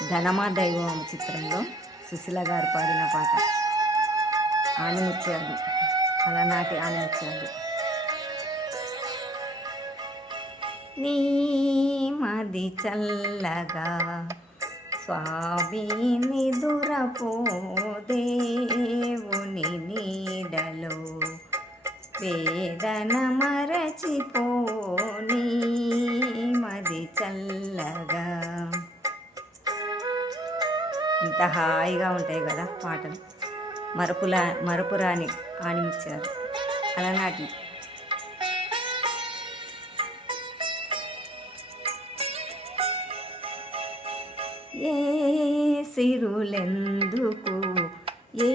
ధనమా దైవం చిత్రంలో సుశీల గారు పాడిన పాట ఆనిముత్యాలు, అలనాటి ఆనిముత్యాలు. నీ మది చల్లగా స్వామి నిదురపో, దేవుని నీడలో వేదన మరచిపో, నీ మది చల్లగా. ఇంత హాయిగా ఉంటాయి కదా పాటలు. మరపురాని ఆణిముత్యాలు అలనాటి. ఏ సిరులెందుకు, ఏ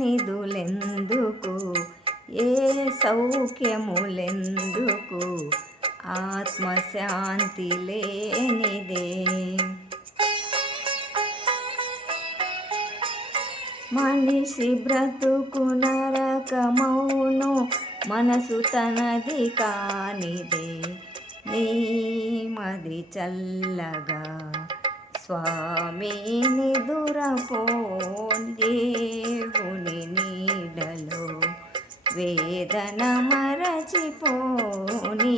నిధులెందుకు, ఏ సౌఖ్యములెందుకు, ఆత్మశాంతి లేనిదే. మనిషి బ్రతుకు నరకమౌను, మనసు తనది కానిదే. నీ మది చల్లగా స్వామి నిదురపో, దేవుని నీడలో వేదన మరచిపో, నీ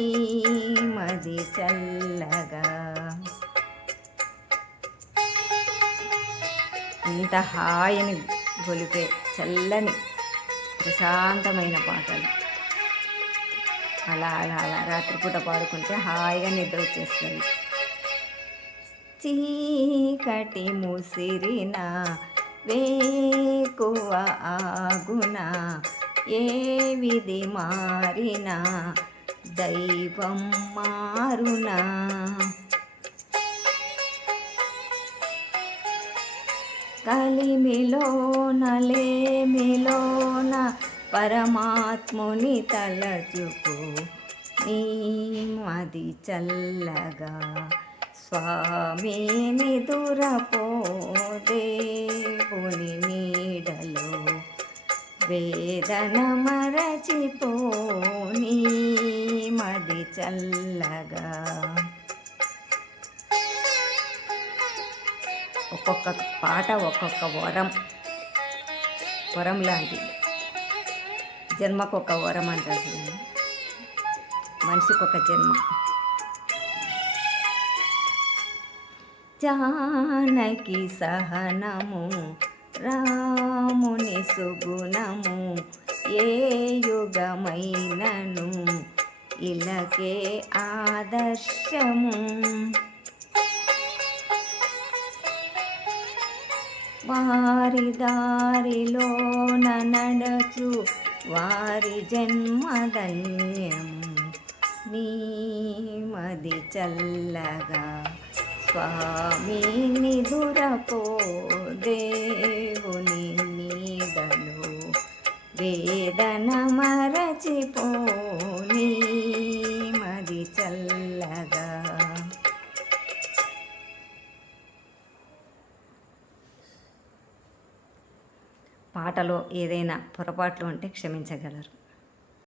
మది చల్లగా. ఇంత హాయిని గొలిపే చల్లని ప్రశాంతమైన పాటలు. అలా అలా అలా రాత్రిపూట పాడుకుంటే హాయిగా నిద్ర వచ్చేస్తుంది. చీకటి ముసిరిన వేకువ ఆగున, ఏ విధి మారినా దైవం మారునా. కలిమిలోన లేమిలోన పరమాత్ముని తలచుకో, నీ మది చల్లగా స్వామి నిదురపో, దేవుని నీడలో వేదన మరచిపో, నీ మది చల్లగా. ఒక్కొక్క పాట ఒక్కొక్క వరం లాంటిది. జన్మకు ఒక వరం అంటారు, మనిషికి ఒక జన్మ. జానకి సహనము, రాముని సుగుణము, ఏ యుగమైనను ఇలకే ఆదర్శము. వారి దారిలోన నడచు వారి జన్మధన్యము, నీ మది చల్లగా స్వామి నిదురపో, దేవుని నీడలో వేదన మరచిపో, నీ మది చల్లగా. పాటలో ఏదైనా పొరపాట్లు ఉంటే క్షమించగలరు.